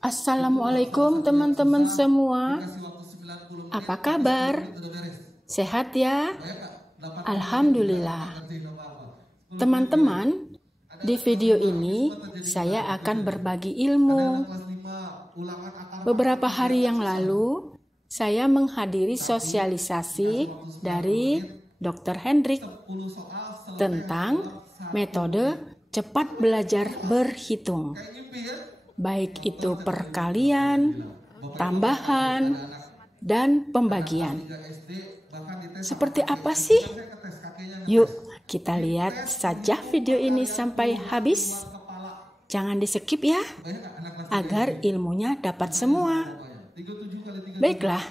Assalamualaikum teman-teman semua. Apa kabar? Sehat ya? Alhamdulillah. Teman-teman, di video ini saya akan berbagi ilmu. Beberapa hari yang lalu, saya menghadiri sosialisasi dari Dr. Hendrik tentang metode cepat belajar berhitung. Baik itu perkalian, tambahan, dan pembagian. Seperti apa sih? Yuk kita lihat saja video ini sampai habis. Jangan di-skip ya, agar ilmunya dapat semua. Baiklah,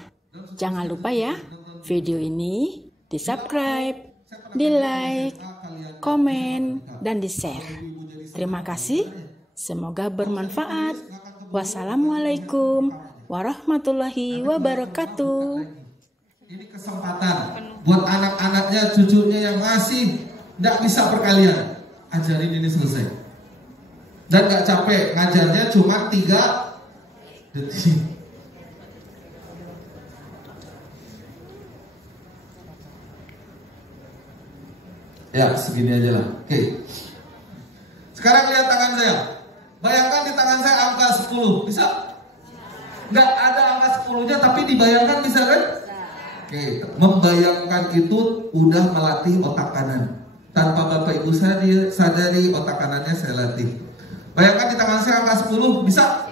jangan lupa ya, video ini di-subscribe, di-like, komen, dan di-share. Terima kasih, semoga bermanfaat. Wassalamualaikum warahmatullahi wabarakatuh. Ini kesempatan buat anak-anaknya, cucunya yang masih nggak bisa perkalian, ajarin ini selesai. Dan nggak capek, ngajarnya cuma 3 detik. Ya, segini aja lah. Oke. Sekarang lihat tangan saya. Bayangkan di tangan saya angka 10. Bisa? Nggak ada angka 10-nya, tapi dibayangkan bisa kan? Oke. Membayangkan itu udah melatih otak kanan. Tanpa Bapak Ibu sadari otak kanannya saya latih. Bayangkan di tangan saya angka 10. Bisa?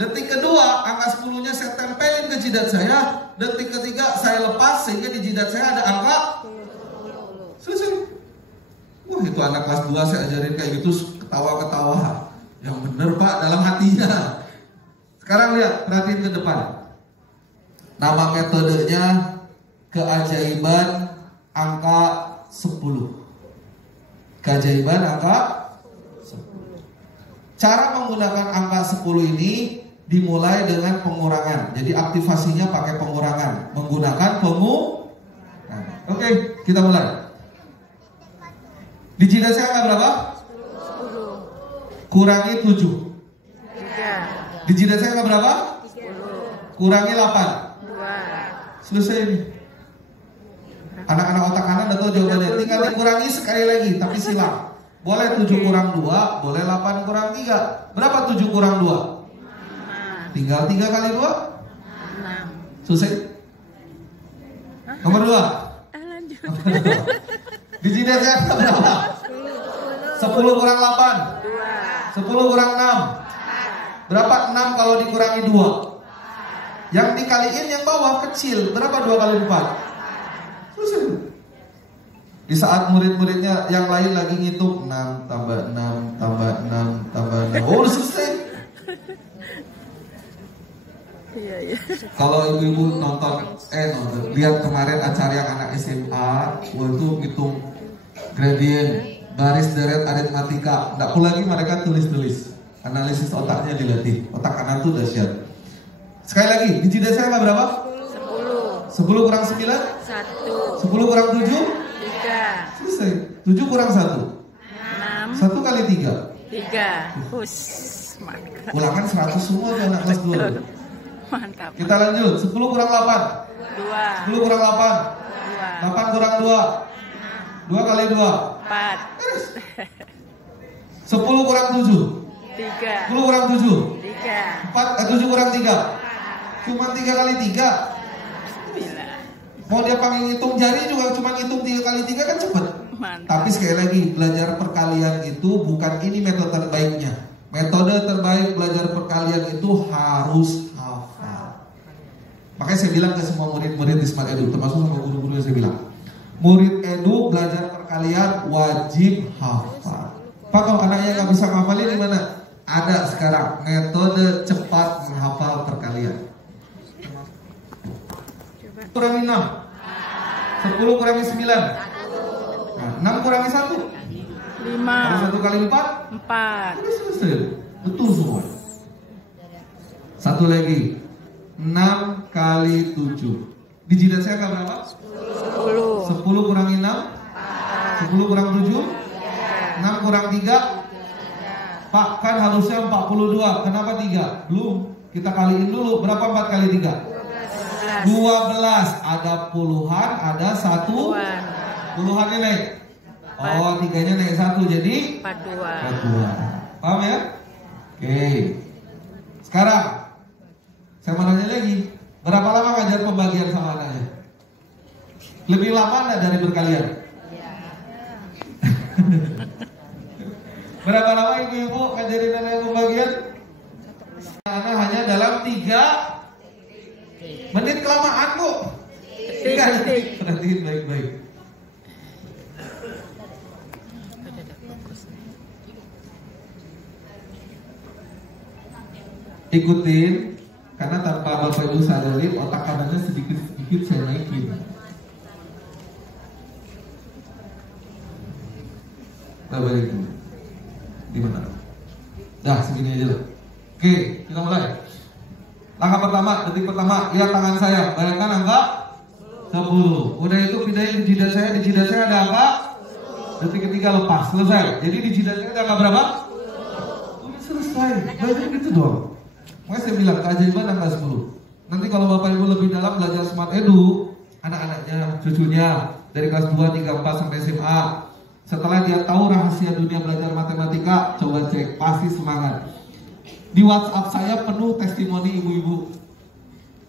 Detik kedua, angka 10-nya saya tempelin ke jidat saya. Detik ketiga, saya lepas sehingga di jidat saya ada angka 10. Selesai. Wah, itu anak kelas 2 saya ajarin kayak gitu, ketawa-ketawa. Yang bener Pak, dalam hatinya. Sekarang lihat, perhatiin ke depan. Nama metodenya keajaiban angka 10. Keajaiban angka 10. Cara menggunakan angka 10 ini dimulai dengan pengurangan. Jadi aktivasinya pakai pengurangan, menggunakan pengurangan. Oke, kita mulai. Di jidat saya angka berapa? 10. Kurangi 7. 3. Di jidat saya angka berapa? 10. Kurangi 8. 2. Selesai ini. Anak-anak otak kanan udah tahu jawabannya. Tinggal dikurangi sekali lagi, tapi silang. Boleh 7 kurang 2, boleh 8 kurang 3. Berapa 7 kurang 2? 5. Tinggal 3 kali 2? 6. Selesai. Nomor 2. Lanjut. Di jidat saya angka berapa? 10 kurang 8. 2. 10 kurang 6. Berapa 6 kalau dikurangi 2? Yang dikaliin yang bawah kecil. Berapa 2 kali 4? Selesai. Di saat murid-muridnya yang lain lagi ngitung 6 tambah 6 tambah 6 tambah 6. Oh, udah selesai. Iya. Kalau ibu-ibu nonton lihat kemarin acara yang anak SMA waktu ngitung gradien, baris, deret, aritmatika, nggak perlu lagi mereka tulis-tulis. Analisis otaknya dilatih. Otak kanan tuh dahsyat. Sekali lagi, di jidat saya berapa? 10. 10 kurang 9? 1. 10 kurang 7? 3. Selesai. 7 kurang 1? 6. 1 kali 3? 3. Hus. Mantap. Ulangan 100 semua tuh anak kelas 2. Mantap. Kita lanjut. 10 kurang 8? 2. 10 kurang 8? 2. 8 kurang 2? 2 kali 2? 4. 10 kurang 7? 3. 10 kurang 7? 3. 7 kurang 3? Cuma 3 kali 3? Mau dia panggil ngitung jari juga cuma ngitung 3 kali 3 kan cepet. Mantap. Tapi sekali lagi, belajar perkalian itu bukan ini metode terbaiknya. Metode terbaik belajar perkalian itu harus hafal. Makanya saya bilang ke semua murid-murid di Smart Edu, termasuk sama guru-guru yang saya bilang, murid Edu belajar perkalian wajib hafal. Pak, kalau anaknya nggak bisa ngafalin gimana? Ada sekarang metode cepat menghafal perkalian. Kurangi 6. 10 kurangi 9. Nah, 6 kurangi 1. 5. 1 kali 4? 4. Selesai. Betul semua. Satu lagi. 6 kali 7. Di jidat saya berapa? 10. 10 kurangi 6? 10 kurang 7? 6 kurang 3? Pak, kan harusnya 42. Kenapa 3? Belum. Kita kaliin dulu. Berapa 4 kali 3? 12. Ada puluhan, ada 1. Puluhannya naik. Oh, 3-nya naik 1. Jadi 42. Paham ya? Oke. Sekarang saya mau nanya lagi. Berapa lama ngajar pembagian sama anaknya? Lebih lama enggak dari berkalian? Berapa lama ibu-ibu ngajarin anak pembagian? Anak hanya dalam 3 menit kelamaan, Bu. 3 detik. Perhatiin baik-baik. Ikutin, karena tanpa Bapak Ibu sadarin otak kanannya sedikit-sedikit saya naikin. Kita balik dulu. Di mana? Dah, segini aja lah. Oke, kita mulai. Langkah pertama, detik pertama, lihat tangan saya. Bayangkan angka 10. Udah itu pindahin di jidat saya. Di jidat saya ada angka 10. Detik ketiga lepas, selesai. Jadi di jidat saya ada angka berapa? 10. Udah selesai. Banyak gitu doang. Makanya saya bilang keajaiban angka 10. Nanti kalau Bapak Ibu lebih dalam belajar Smart Edu, anak-anaknya, cucunya dari kelas 2, 3, 4 sampai SMA, setelah dia tahu rahasia dunia belajar matematika, coba cek, pasti semangat. Di WhatsApp saya penuh testimoni ibu-ibu.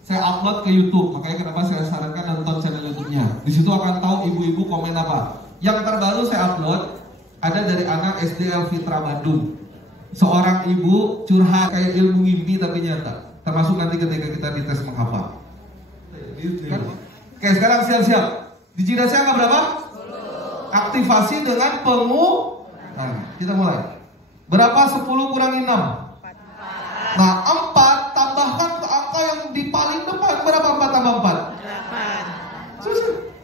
Saya upload ke YouTube, makanya kenapa saya sarankan nonton channel YouTube-nya. Di situ akan tahu ibu-ibu komen apa. Yang terbaru saya upload ada dari anak SD Elfitra Bandung. Seorang ibu curhat kayak ilmu mimpi tapi nyata. Termasuk nanti ketika kita dites menghafal. Kan? Oke, sekarang siap-siap. Di jidat saya angka berapa? 10. Aktivasi dengan pengurangan. Kita mulai. Berapa 10 kurangi 6? 4. Nah, 4 tambahkan ke angka yang di paling depan. Berapa 4 tambah 4? 8. Selesai.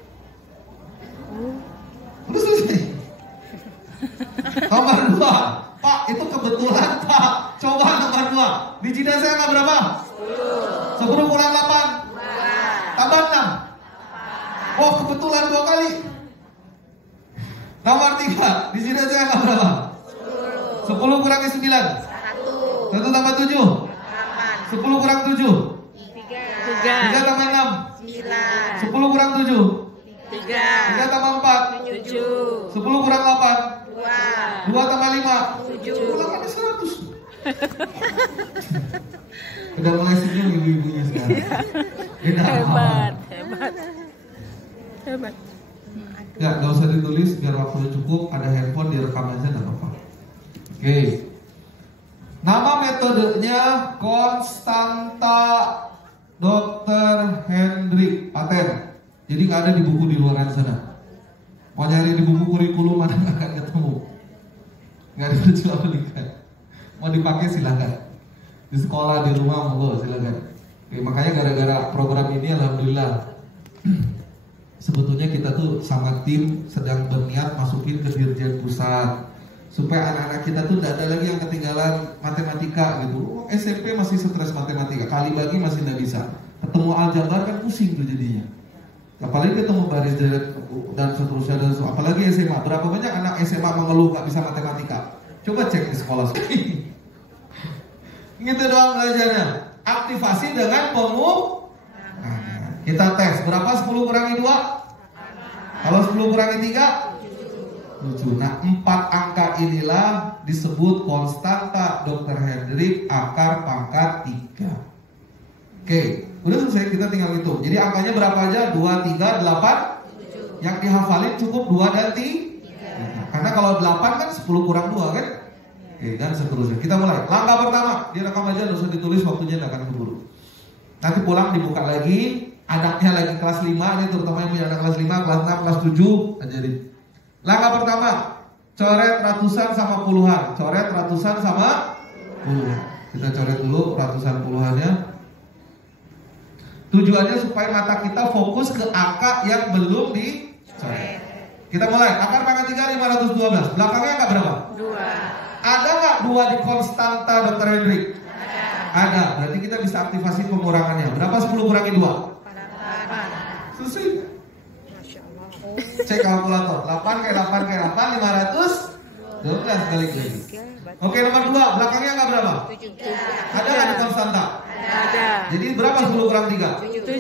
Udah selesai. Nomor 2. Pak, itu kebetulan Pak. Coba nomor 2. Di jidat saya angka berapa? 10. 10 kurang 8? 2. Tambah 6? Oh, kebetulan 2 kali. Nomor 3. Di jidat saya angka berapa? 10. 10 kurangi 9? 1. 1 tambah 7? 8. 10 kurang 7? 3. 3 tambah 6? 9. 10 kurang 7? 3. 3 tambah 4? 7. 10 kurang 8? 2 tambah 5? 7. Ulangannya 100. Udah mulai senyum ibu-ibunya sekarang. Hebat. Ya, gak usah ditulis biar waktunya cukup. Ada handphone direkam aja, gak apa-apa. Oke. Nama metodenya konstanta Dr. Hendrik Paten. Jadi gak ada di buku di luar sana. Mau nyari di buku kurikulum mana nggak akan ketemu, nggak ada jual belikan. Mau dipakai silahkan. Di sekolah, di rumah, monggo silahkan. Oke, makanya gara-gara program ini alhamdulillah sebetulnya kita tuh sama tim sedang berniat masukin ke Dirjen Pusat supaya anak-anak kita tuh tidak ada lagi yang ketinggalan matematika gitu. SMP masih stres matematika, kali bagi masih nggak bisa. Ketemu aljabar kan pusing tuh jadinya. Apalagi ketemu baris dan seterusnya dan seterusnya. Apalagi SMA. Berapa banyak anak SMA mengeluh nggak bisa matematika? Coba cek di sekolah. Gitu doang belajarnya. Aktivasi dengan pengurangan. Kita tes. Berapa 10 kurangi 2? Kalau 10 kurangi 3? 7. Nah, 4 angka inilah disebut konstanta Dr. Hendrik akar pangkat 3. Oke. Udah selesai, kita tinggal hitung. Jadi angkanya berapa aja? 2, 3, 8 7. Yang dihafalin cukup 2 dan 3. Karena kalau 8 kan 10 kurang 2 kan? Oke, dan seterusnya. Kita mulai. Langkah pertama, direkam aja, nggak usah ditulis, waktunya nggak akan keburu. Nanti pulang dibuka lagi. Anaknya lagi kelas 5, ini terutama yang punya anak kelas 5, kelas 6, kelas 7 ajarin. Langkah pertama, coret ratusan sama puluhan. Coret ratusan sama puluhan. Kita coret dulu ratusan puluhannya. Tujuannya supaya mata kita fokus ke angka yang belum dicoret. Kita mulai. Akar pangkat 3 512. Belakangnya angka berapa? 2. Ada nggak 2 di konstanta Dr. Hendrik? Ada. Berarti kita bisa aktivasi pengurangannya. Berapa 10 kurangi 2? 8. Selesai. Cek kalkulator. 8 kali 8 kali 8 500. 12 balik lagi. Oke, nomor 2, belakangnya angka berapa? Ada nggak di konstanta? Ada. Jadi berapa 10 kurang 3? 7. 1.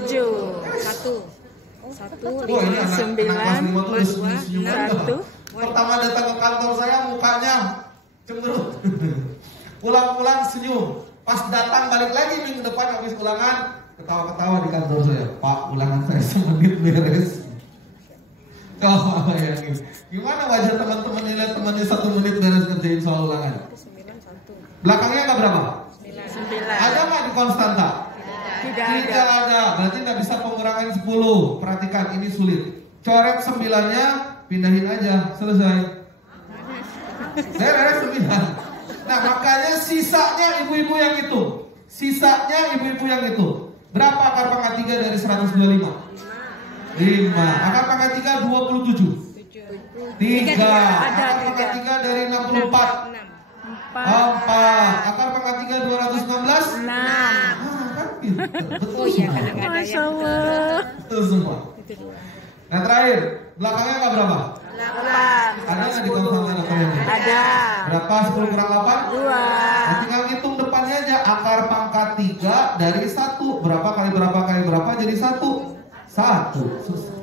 Wah, ini anak kelas 5 tuh senyum. Pertama datang ke kantor saya mukanya cemberut. Pulang-pulang senyum. Pas datang balik lagi minggu depan habis ulangan, ketawa-ketawa di kantor saya. Pak, ulangan saya semenit beres. Coba bayangin. Gimana wajah teman-teman nilai temannya 1 menit beres ngerjain soal ulangan? Belakangnya nggak berapa? 9. Ada nggak di konstanta? Tidak ada. Berarti nggak bisa pengurangan 10. Perhatikan, ini sulit. Coret 9-nya, pindahin aja, selesai. Beres 9. Nah, makanya sisanya ibu-ibu yang itu. Berapa akar pangkat 3 dari 125? 5. Akar pangkat 3 27. 3. Akar pangkat 3 dari 64. 4. Akar pangkat 3 216. 6. Betul semua. Masya Allah. Betul semua. Nah, terakhir, belakangnya nggak berapa? 8. Ada nggak di konstanta datangnya? Ada. Berapa 10 kurang 8? 2. Nah, tinggal hitung depannya aja. Akar pangkat 3 dari 1. Berapa kali berapa kali berapa jadi 1? 1. Susah.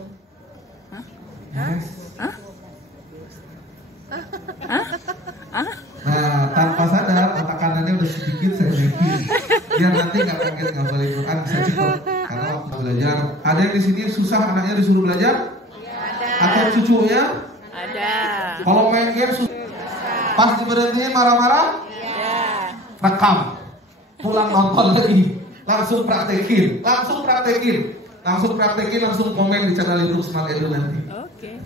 Yes. Nah, tanpa sadar otak kanannya udah sedikit saya naikin. Biar nanti nggak kaget nggak boleh Quran bisa cepet. Karena waktu belajar, ada yang di sini susah anaknya disuruh belajar? Atau cucunya? Ada. Kalau main game susah. Pas diberhentiin marah-marah? Rekam. Pulang nonton lagi. Langsung praktekin. Langsung komen di channel YouTube Smart Edu nanti. Oke.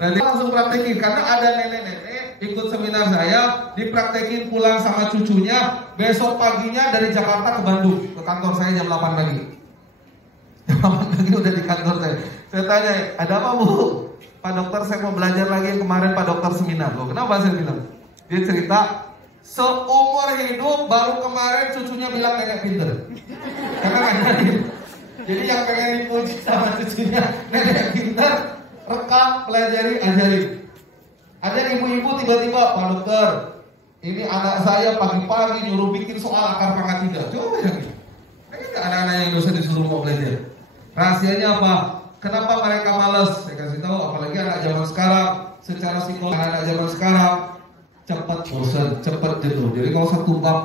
Nanti langsung praktekin karena ada nenek-nenek ikut seminar saya, dipraktekin pulang sama cucunya, besok paginya dari Jakarta ke Bandung, ke kantor saya jam 8 pagi. Jam 8 pagi udah di kantor saya. Saya tanya, ada apa Bu? Pak dokter, saya mau belajar lagi yang kemarin Pak dokter seminar. Loh, kenapa saya bilang? Dia cerita, seumur hidup baru kemarin cucunya bilang nenek pinter. Karena ngajarin. Jadi yang pengen dipuji sama cucunya nenek pinter, rekam, pelajari, ajarin. Ada ibu-ibu tiba-tiba, Pak dokter, ini anak saya pagi-pagi nyuruh bikin soal akar pangkat 3. Coba bayangin. Ini anak-anak yang dosa disuruh mau belajar. Rahasianya apa? Kenapa mereka malas? Saya kasih tahu, apalagi anak zaman sekarang, secara psikologis anak zaman sekarang cepat bosan, cepat jenuh. Jadi kalau satu bab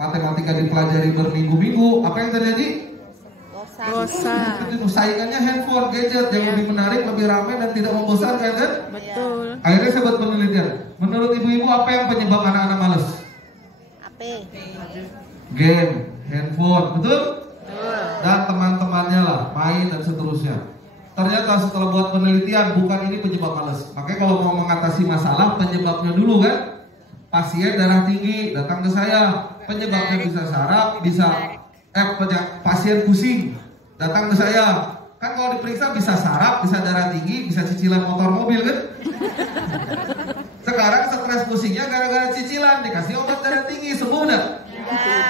matematika dipelajari berminggu-minggu, apa yang terjadi? Bosan. Itu saingannya handphone, gadget yang lebih menarik, lebih ramai dan tidak membosankan kan? Betul. Akhirnya saya buat penelitian. Menurut ibu-ibu apa yang penyebab anak-anak malas? Game, handphone, betul? Dan teman-temannya lah, main dan seterusnya. Ternyata setelah buat penelitian bukan ini penyebab malas. Makanya kalau mau mengatasi masalah penyebabnya dulu kan. Pasien darah tinggi datang ke saya, penyebabnya bisa saraf, bisa pasien pusing datang ke saya. Kan kalau diperiksa bisa saraf, bisa darah tinggi, bisa cicilan motor mobil kan. Sekarang stres pusingnya gara-gara cicilan, dikasih obat darah tinggi, sembuh enggak?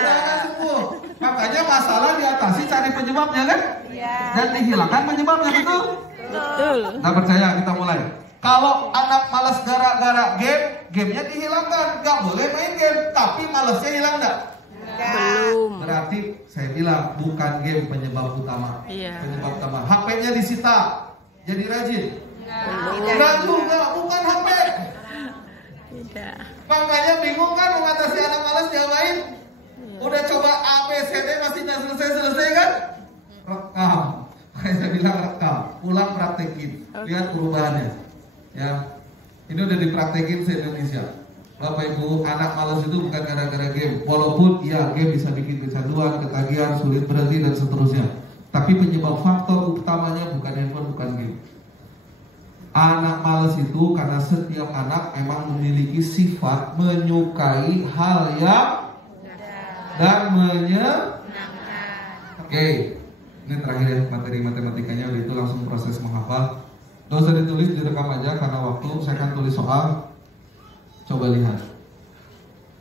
Jangan sembuh. Makanya masalah diatasi cari penyebabnya kan? Dan dihilangkan penyebabnya, betul? Betul. Nah, percaya, kita mulai. Kalau anak malas gara-gara gamenya dihilangkan. Gak boleh main game, tapi malasnya hilang enggak? Belum. Berarti saya bilang bukan game penyebab utama. Iya. Penyebab utama. HP-nya disita, jadi rajin. Enggak juga, bukan HP. Tidak. Makanya bingung kan mengatasi anak malas diapain? Udah coba A, B, C, D masih nggak selesai kan? Rekam. Saya bilang rekam. Pulang praktekin. Lihat perubahannya. Ya. Ini udah dipraktekin se-Indonesia. Bapak Ibu, anak malas itu bukan gara-gara game. Walaupun ya game bisa bikin kecanduan, ketagihan, sulit berhenti dan seterusnya. Tapi penyebab faktor utamanya bukan handphone, bukan game. Anak malas itu karena setiap anak emang memiliki sifat menyukai hal yang dan Oke, ini terakhir ya materi matematikanya. Udah itu langsung proses menghafal. Gak usah ditulis, direkam aja karena waktu. Saya akan tulis soal. Coba lihat.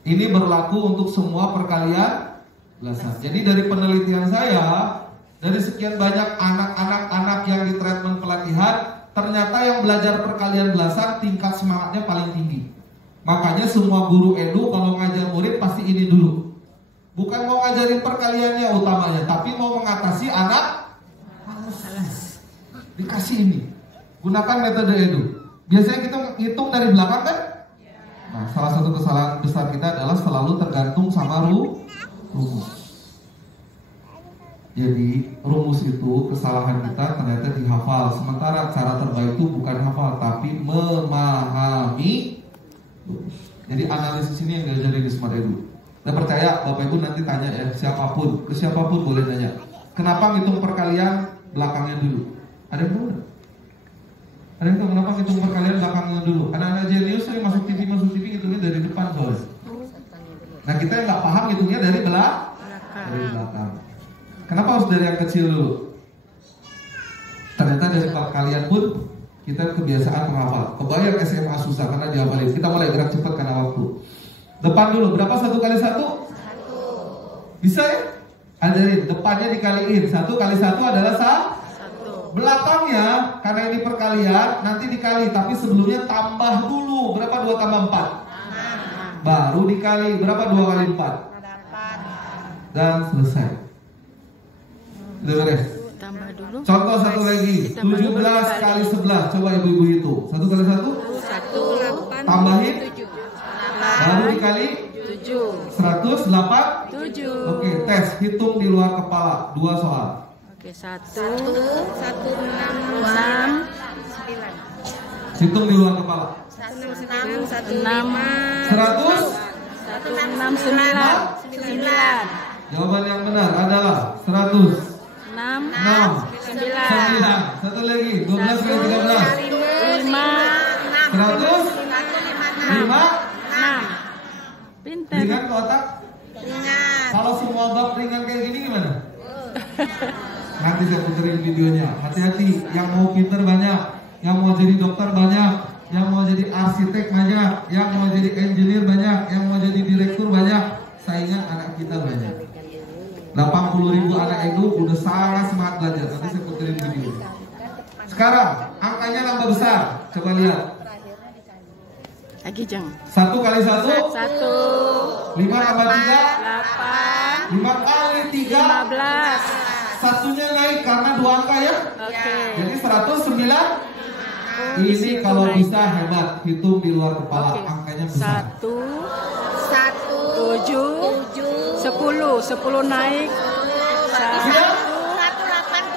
Ini berlaku untuk semua perkalian belasan. Jadi dari penelitian saya, dari sekian banyak anak-anak yang di treatment pelatihan, ternyata yang belajar perkalian belasan tingkat semangatnya paling tinggi. Makanya semua guru edu kalau ngajar murid pasti ini dulu. Bukan mau ngajarin perkaliannya utamanya, tapi mau mengatasi anak malas. Dikasih ini. Gunakan metode edu. Biasanya kita hitung dari belakang kan? Nah, salah satu kesalahan besar kita adalah selalu tergantung sama rumus. Jadi rumus itu kesalahan kita ternyata dihafal. Sementara cara terbaik itu bukan hafal, tapi memahami. Jadi analisis ini yang diajarin di Smart Edu. Saya percaya Bapak Ibu nanti tanya ya, ke siapapun boleh nanya. Kenapa ngitung perkalian belakangnya dulu? Ada yang tahu? Ada yang tahu kenapa ngitung perkalian belakangnya dulu? Anak-anak jenius sering masuk TV hitungnya dari depan soalnya. Nah kita yang nggak paham hitungnya dari belakang. Kenapa harus dari yang kecil dulu? Ternyata dari perkalian pun kita kebiasaan menghafal. Kebayang SMA susah karena dihafalin. Kita mulai gerak cepat karena waktu. Depan dulu, berapa 1 kali 1? 1. Bisa ya? Ajarin, depannya dikaliin. 1 kali 1 adalah 1. Belakangnya, karena ini perkalian, nanti dikali. Tapi sebelumnya tambah dulu. Berapa 2 tambah 4? Baru dikali. Berapa 2 kali 4? Dan selesai. Udah beres? Tambah dulu. Contoh satu lagi, 17 kali 11. Coba ibu-ibu itu. 1 kali 1? 1. Tambahin? Baru dikali 7. 108. 7. Oke, tes hitung di luar kepala 2 soal. Oke, 1 1 6 6 9 Hitung di luar kepala. 1 6 1 6 100. 1 6 9. Jawaban yang benar adalah 100. 6 6 9. 9. Satu lagi 12 kali 13. 5 100. 5. 6. Pintar. Ringan ke otak. Ingat. Kalau semua bab ringan kayak gini gimana? Nanti saya puterin videonya. Hati-hati, yang mau pinter banyak, yang mau jadi dokter banyak, yang mau jadi arsitek banyak, yang mau jadi engineer banyak, yang mau jadi direktur banyak. Saingan anak kita banyak. 80.000 anak edu udah sangat semangat belajar. Nanti saya puterin video. Sekarang angkanya nambah besar. Coba lihat. Lagi jeng. 1 kali 1 1 5 tambah 3 8 5 kali 3 15. Satunya naik karena 2 angka ya. Oke. Jadi 109. Ini kalau bisa hebat. Hitung di luar kepala. Oke. Angkanya besar. 1 1 7 10 naik. Sudah?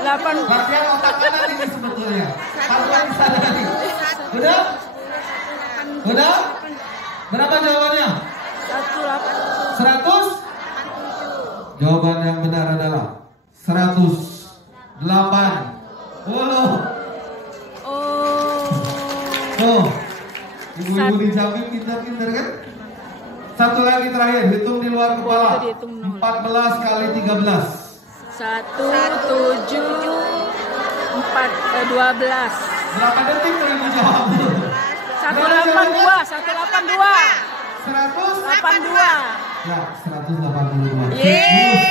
8 Latihan otak kanan ini sebetulnya. Tanpa disadari. Udah? Udah? Berapa jawabannya? 100? Jawaban yang benar adalah 180. Oh. Tuh, ibu-ibu di Jambi pintar-pintar kan? Satu lagi terakhir, hitung di luar kepala. 14 kali 13. 1 7 4 12. Berapa detik tuh ibu jawab? 182 182. 182. 82. Ya, 182. Yeay.